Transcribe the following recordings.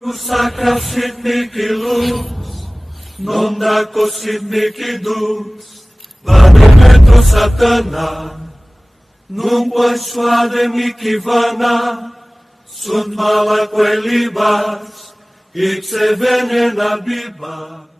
Sacra Sidniki Luz, non da Sidniki Dus, vade metro Satana, nunque suade mikivana, sunt mala quelibas, ixe venena bibas.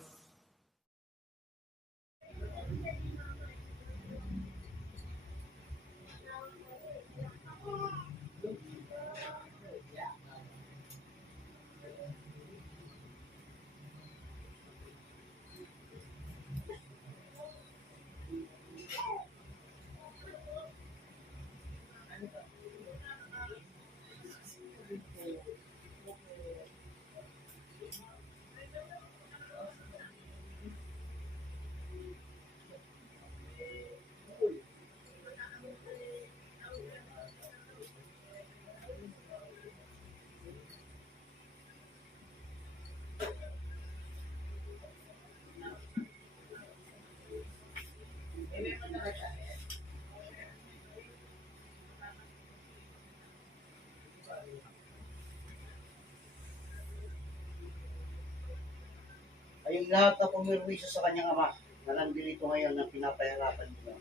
Kayong lahat na pumirwisyo sa kanyang ama, na nandito ngayon na pinapahirapan niyo.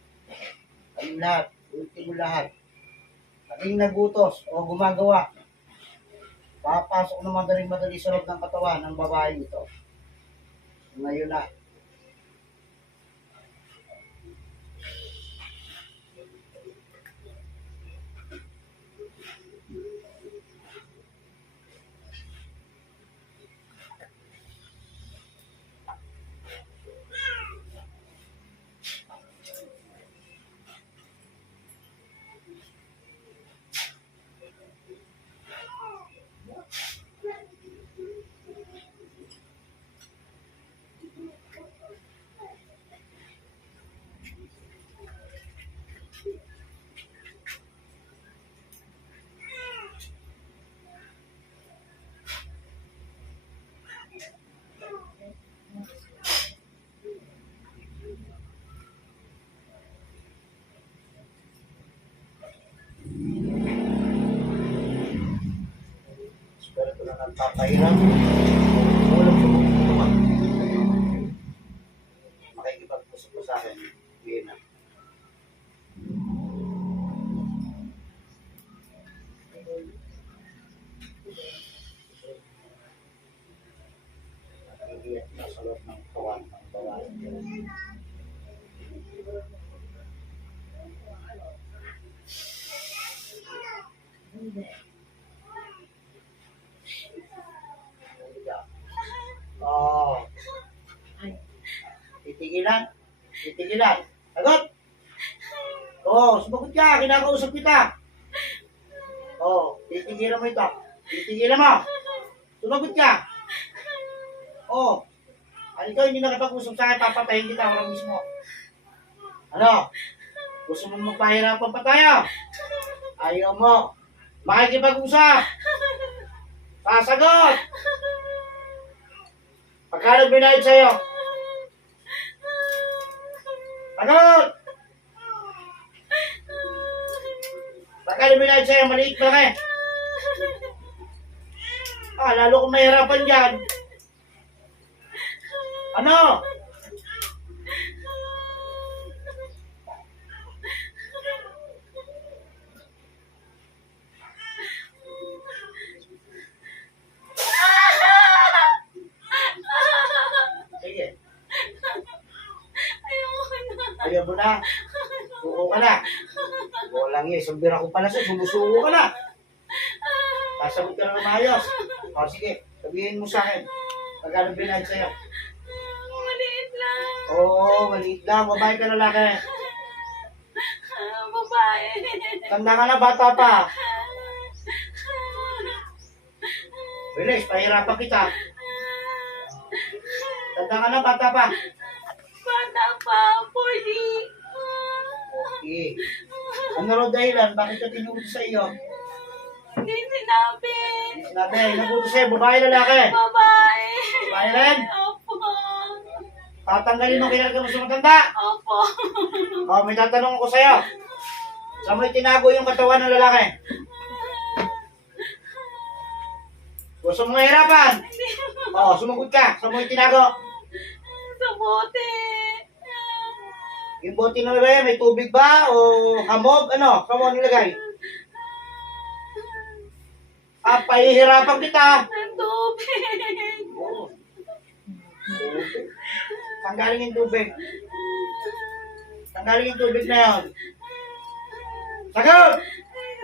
Kayong lahat, ultimo lahat, naging nagutos o gumagawa, papasok na madaling-madali sa loob ng katawan ng babae ito. Ngayon na, espiritu na nagpapahirap, ulam sa buong naman. Makikipag-usap ko sa akin, yun na. Nagigiyak na sa loob ng katawan ng babae. Oh. Titigilan. Titigilan. Sagot. Oh, sumagot ka. Kinakausap kita. Oh, titigilan mo ito. Titigilan mo. Sumagot ka. Oh. Ano ito, hindi nakapag-usap sa akin, papatayin kita ako mismo. Ano? Gusto mo magpahirapan pa tayo? Ayaw mo. Makikipag-usap. Sasagot. Pagkano binayad sa'yo? Sagot! Pagkano binayad sa'yo? Maliit pa lang eh. Lalo kong mahirapan dyan. Ano? Sige. Ayaw mo na. Suko ka na. Walang yun. Sumbira ko pala sa'yo. Sumusuko ka na. Sasagot ka na ng maayos. O sige. Sabihin mo sa akin. Pagkano binayad sa'yo? Maliit lang. Oo, maliit lang. Babae ka lalaki. Babae. Tanda ka na, bata pa. Bilis, pahirapan kita. Tanda ka na, bata pa. Bata pa. 40. Okay. Ano raw dahilan? Bakit ka tinugot sa iyo? Hindi sinabi. Sinabi, nagutos sa'yo, babae lalaki. Babae. Babae rin? Opo. Tatanggalin mo kinarga mo sa matanda. Opo. O, may tatanong ako sa'yo. Saan mo itinago yung katawan ng lalaki? Gusto mo mahirapan? Oo, sumagot ka. Saan mo yung tinago? Sa bote. Yung bote na ba, may tubig ba? O hamog? Ano? Saan mo nilagay? Pahihirapan kita. Ang tubig. Oo. Saan galing yung tubig? Saan galing yung tubig na yun? Sagot!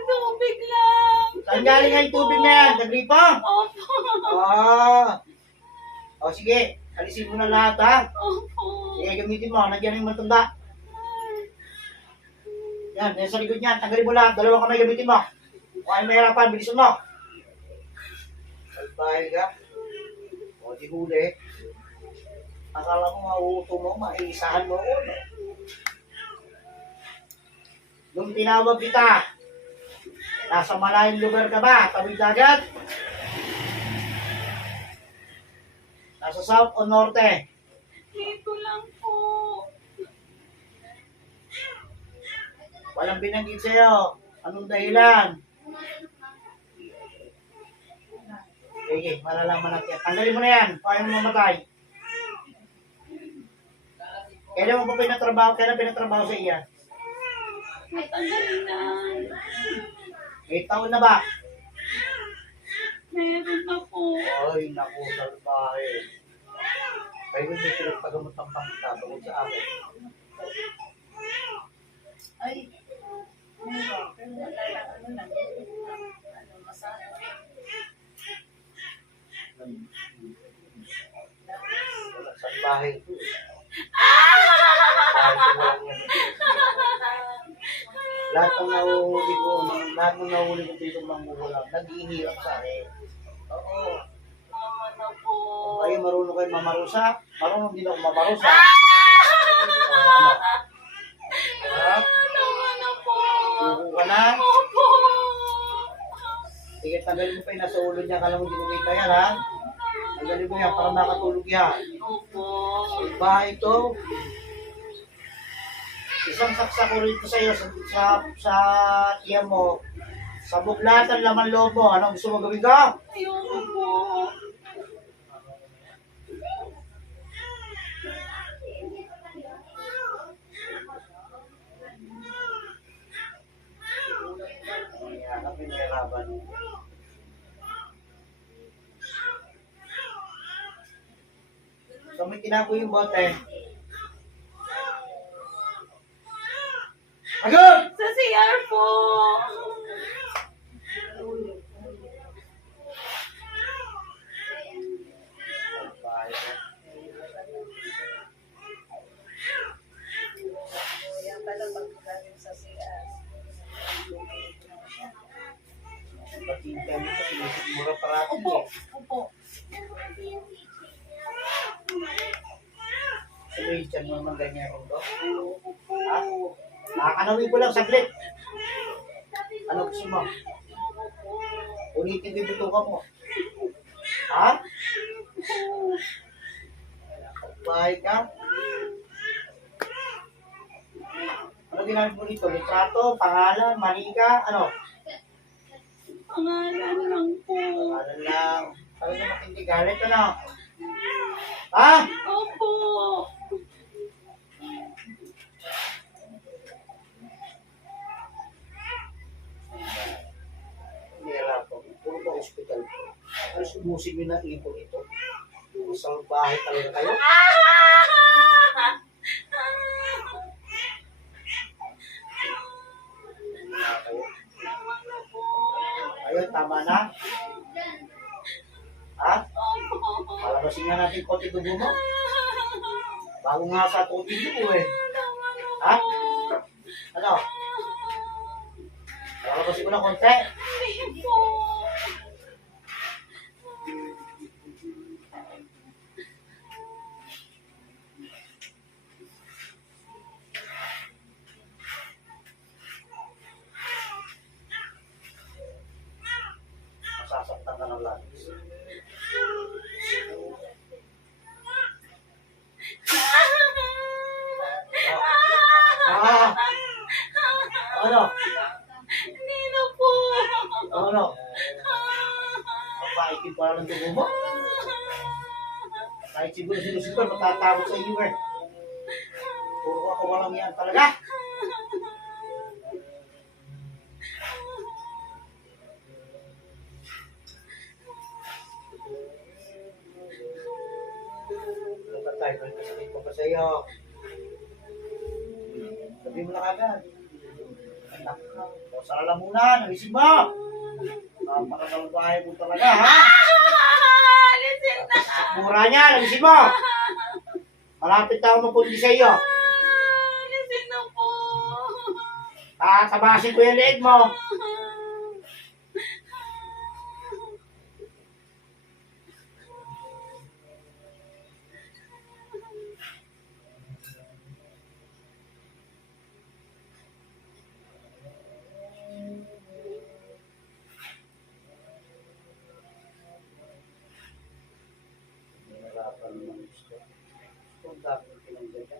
Tubig lang. Saan galing yung tubig na yan? Sa gripo? Opo. O sige, alisin mo na lahat ha. Opo. Sige, gamitin mo. Nagyan yung matanda. Yan, yan sa likod niyan. Tanggalin mo lahat. Dalawang kamay gamitin mo. Kung ayaw mahirapan, bilisan mo. Salbahe ka. O, di huli. Akala mo mauuto mo, maisahan mo. Nung tinawag kita, nasa malayong lugar ka ba? Tawid dagat? Nasa south o norte? Dito lang po. Walang binanggit sa'yo. Anong dahilan? Sige, malalaman natin. Tanggalin mo na yan. Kaya mo mamatay. Kailan mo pa pinatrabaho? Kailan pinatrabaho sa iya? Matanggalin na. May taon na ba? Meron na po. Ay, naku, salbahe. Kayo hindi pinagpagamot ng pangtabagod sa akin. Ay, meron. Pero wala lang, ano lang. Ano, masahe. Salbahe ito. Lahat ng nahuli ko, lahat ng nahuli ko dito manggugulang, naghihirap sa akin. Oo. Mama na po. Kayo marunong kayo mamarusa, marunong din ako mamarusa. Ha? Mama na po. Suko ka na? Opo. Sige, tanggalin mo pa yung nasa ulo niya, kala mo di mo kita yan, ha? Tanggalin mo yan para makatulog yan. Opo. Ba ito? Isang saksa ko rito sa iyo sa tiyan mo. Sabog lahat ang laman loob mo. Anong gusto mo gawin ka? Ayoko po. Ayan, ang pinahirapan. So may tinago yung bote. Agad! Sa CR po. Yan pala pagkagaling sa CR. Patinta nito, sinisigmura parati. Opo, opo. Sabi, dyan mo naman ganyan rin to. Ha? Nakakanawin ko lang saglit. Ano gusto mo? Ulitin din ito ka mo. Ha? Bahay ka? Ano ginamit mo dito? Litrato, pangalan, manika, ano? Pangalan lang po. Pangalan lang. Talaga matindi galit, ano? Ha? Opo. Nira po. Puro pa hospital po. Ano sumusin nyo na ipon ito? Isang bahay talaga kayo? Ayun, tama na. Ha? Palabasin nga natin konti dugo mo. Bago nga sa konti dugo eh. Ha? Ano? Palabasin ko na konti. Hindi po. Masasaktan ka ng labis. Ah! Ano? Hindi na po. Kahit siguro si Lucifer, matatakot sa iyo eh. Puro ako walang yan talaga. Patay, masakit ko pa sa iyo. Sabi mo na kagad. Anak ka. O, sala muna, nagising mo. Napakagalang bahay mo talaga, ha? Alisin na ka. Mura niya, nagising mo. Malapit na ako mapundi sa iyo. Alisin na po. Tatabasin ko yung leeg mo. Nahirapan naman gusto. Kung dapat pinagdaga.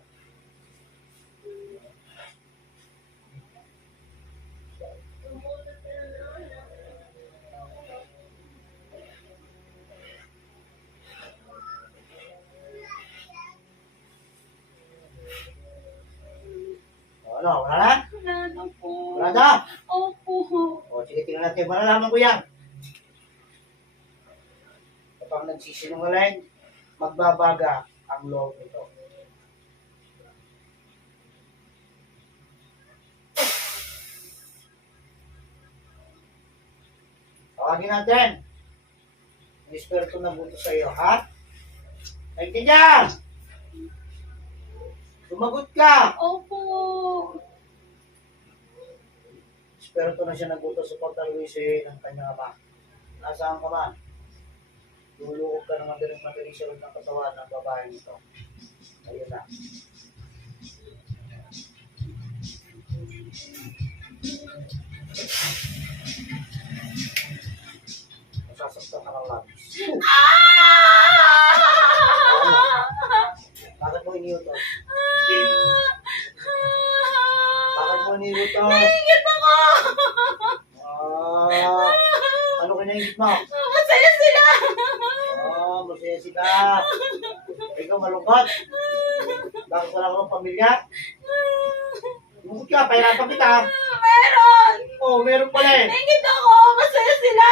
Ano, wala na? Wala na po. Wala na? Opo. O, sige, tingnan natin. Malalaman ko yan. Kapag nagsisinungaling, magbabaga ang loob nito. Tawagin natin. May espiritu na buto sa iyo, ha? Naintindihan! Sumagot ka! Opo. Espiritu na siya nagbuto sa pagkaluisi ng kanyang ama. Nasaan ka man? Lulukog ka ng madaling sa loob ng katawan ng babae nito. Ayun na. Masasaktan ka ng labis. Bakit mo iniutos? Bakit mo iniutos? Naingit ako. Ano kinaingit mo? Masaya sila. Masaya sila. Ikaw malungkot. Bakit wala ka ng pamilya? Lumukot ka, pahirapan kita. Meron. Meron pala eh. Naingit ako. Masaya sila.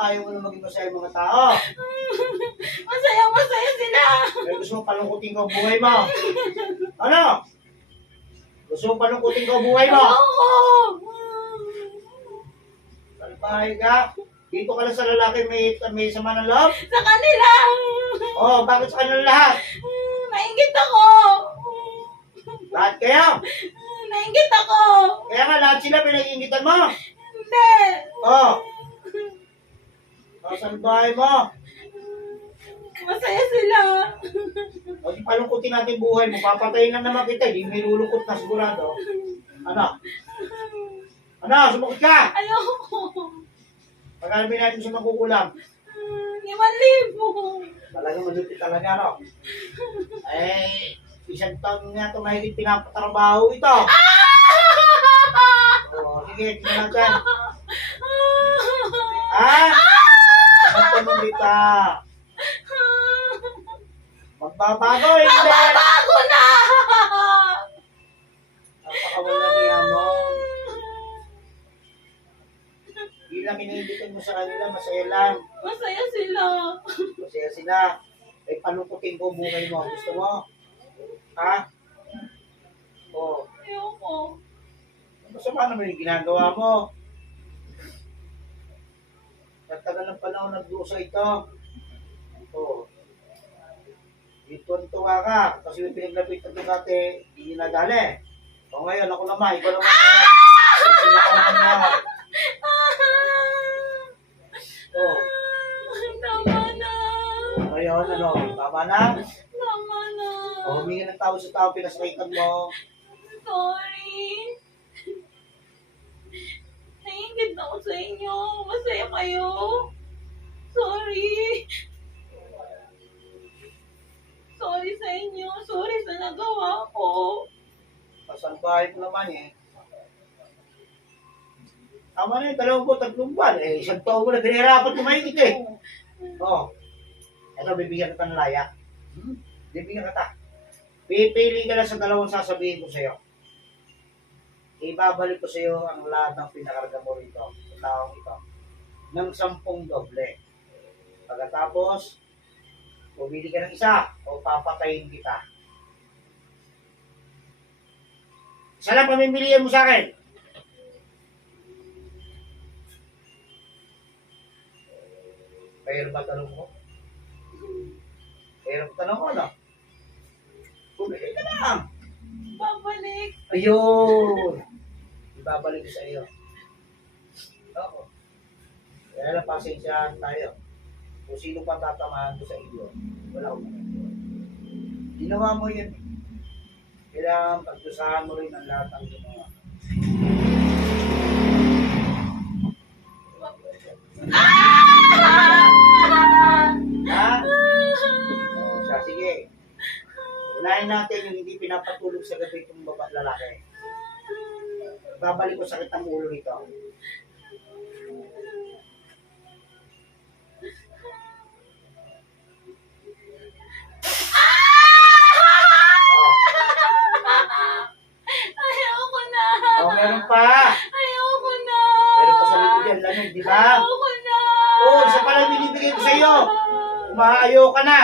Ayaw mo na maging masaya yung mga tao. Masaya sila. Gusto mo palungkutin ko ang buhay mo. Ano? Gusto mo palungkutin ko ang buhay mo? Ayoko. Salbahay ka. Dito ka lang sa lalaki may sama ng loob. Sa kanila. Bakit sa kanila lahat? Naingit ako. Lahat kayo? Naingit ako. Kaya nga lahat sila pinag-iingitan mo. Hindi. Salbahay mo. Masaya sila. Di palungkutin natin buhay mo. Papatayin na naman kita. Di may lulukot na sigurado. Ano? Sumagot ka! Ayoko. Pag-alamin natin sa magkukulang. 5,000. Talagang malupit talaga, no? Isang taon nga ito mahigit pinapatrabaho ito. Sige, tingnan natin. Magtanong kita. Magbabago, hindi. Magbabago na. Napakawala niya mo. Hindi lang iniinditin mo sa kanila, masaya lang. Masaya sila. Masaya sila. Palukutin ko buhay mo. Gusto mo? Ha? Ayoko. Masama naman yung ginagawa mo. Nagtagal ng panahon nagdusa ito. Ituwa ka. Kasi may pinaglapit na ito dati, hindi nadali. Ngayon, ako naman. Ikaw naman. Ikaw naman. Tama na. Ngayon, tama na? Tama na. Humingi ng tao sa tao, pinasakitan mo. Sorry. Naingit ako sa inyo. Masaya kayo. Sorry. Sorry sa inyo. Sorry sa nagawa ko. Pasalbahay ko naman eh. Tama na yung 23 buwan. Isang taon mo na pinahirapan kumain ito eh. Ito, bibigyan kita ng laya. Bibigyan kita. Pipili ka lang sa dalawang sasabihin ko sa'yo. Ibabalik ko sa'yo ang lahat ng pinakarga mo rito. Sa taong ito. Ng 10 doble. Pagkatapos, pumili ka ng isa o papatayin kita. Isa lang pamimilihan mo sa akin. Pero ba tanong ko? Pero tanong ko, ano? Pumili ka lang. Babalik. Ayun! Ibabalik ko sa iyo. Oo. Kaya lang, pasensyahan tayo. Kung sino pa tatamaan ko sa iyo, wala akong magagawa. Ginawa mo yun. Kailangan pagdusahan mo rin ang lahat ng ginawa. Ha? Oo, siya, sige. Unahin natin yung hindi pinapatulog sa gabi itong lalaki. Babalik ko sakit ang ulo nito. Ayoko na. Oh, meron pa. Ayoko na. Meron pa sa likod yan, lamig, di ba? Ayoko na. Oo, isa pa lang binibigay ko sa iyo. Umaayaw ka na.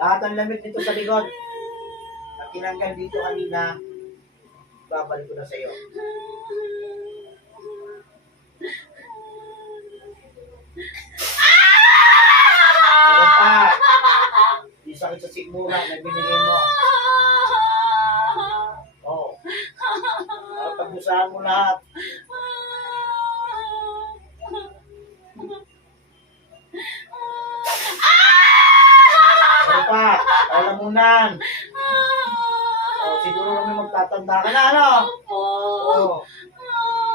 Lahat ng lamig nito sa likod. At tinanggal dito kanina, babalik ko na sa iyo. Meron pa. Yung sakit sa sikmura na binigay mo. Oo. Pagdusahan mo lahat. Meron pa. Kalamunan. Oh, siguro kami magtatanda ka na, ano? Oo.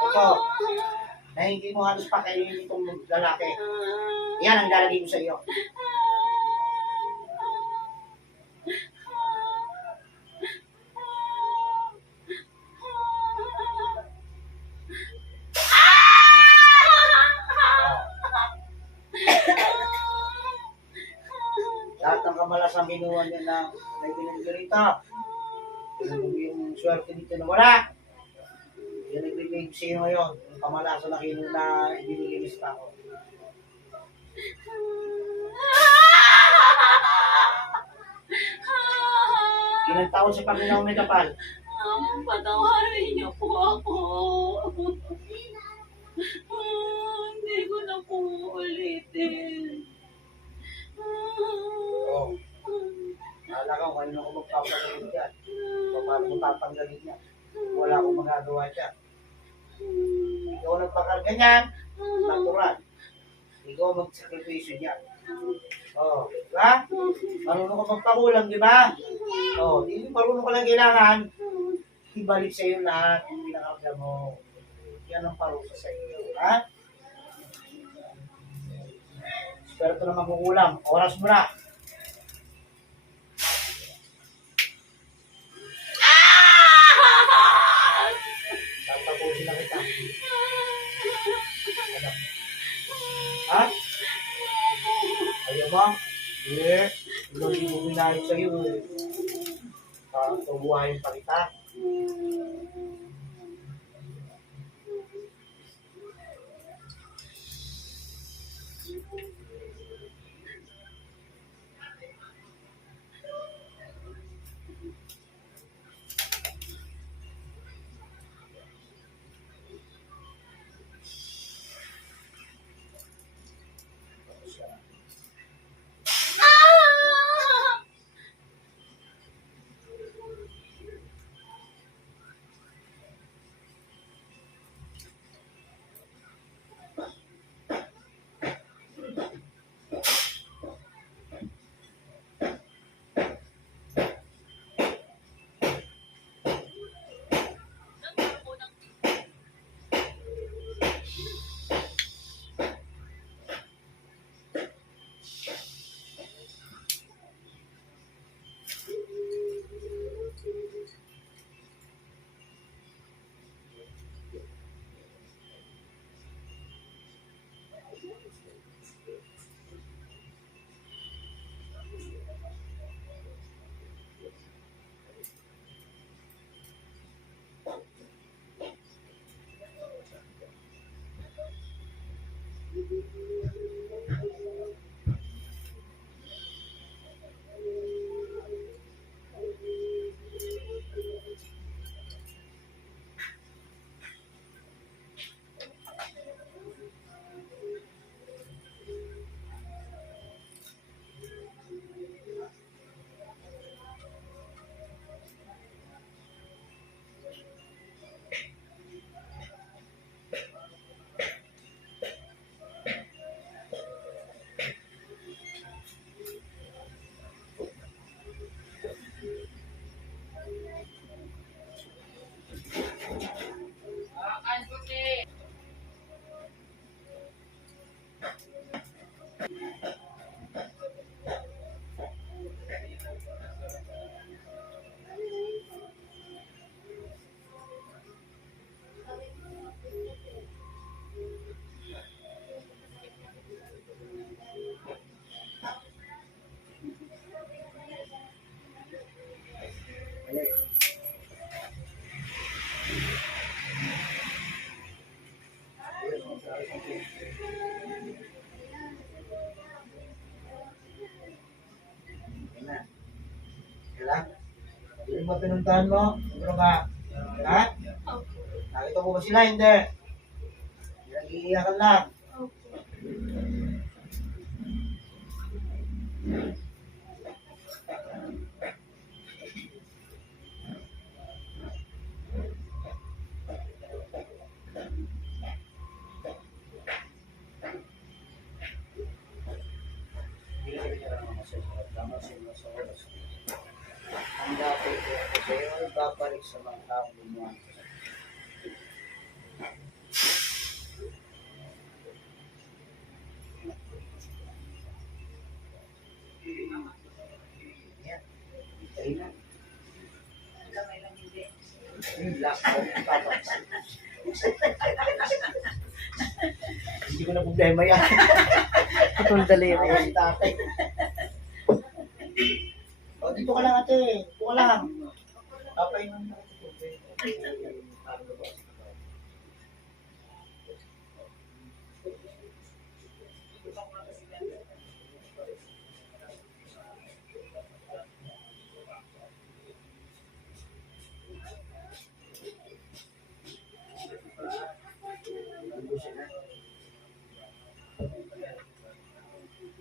Ito. Na hindi mo halos pakainin itong lalaki. Yan ang lalagay ko sa iyo. Lahat ng kamalasang kinuha niya na may binigirita. Yung swerte dito na wala. Yan nagbibig sa'yo ngayon. Yung kamalasan na kinuha na ibinigay sa tao. Ilang taon sa Panginoon may kapal? Patawarin niyo po ako. Hindi ko na po ulitin. Oo. Kala ka kung ano ako magpapagalit yan. Paano mo tatanggalin yan? Wala akong magagawa dyan. Ikaw nagpakarga niyan, natural. Ikaw magsakripisyo niyan. Oh, di ba? Marunong ka magpakulang, di ba? Oh, hindi marunong ka lang kailangan. Ibalik sa iyo lahat yung pinakarga mo. Yan ang parusa sa iyo, ha? Pero ito na magkukulang. Oras mo na. Tatapusin na kita. Ano? Ha? Ayaw mo? Eh, hindi mo minahit sa iyo. Parang tubuhayin pa kita. Yung ba pinuntahan mo? Siguro ba? Ha? Nakita mo ba sila? Hindi. Nag-iiyakan lang. Ang dapat ko sa'yo ay babalik sa mga taong gumawa. Yan. Hintay na. Kamay lang hindi. Yung last time yung tapat. Hindi ko na problema yan. Putol daliri. Ako si tatay. O, dito ka lang ate. Dito ka lang. Papainom na.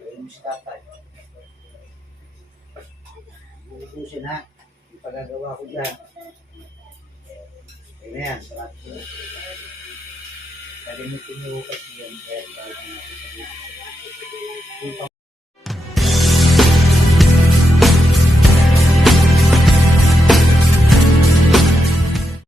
Ayun si tatay. Bukusin ha. Yung pagagawa ko dyan. Ayun na yan. Sarap ko. Kalimutin niyo kasi yan. Kaya tayo natin sa buhay.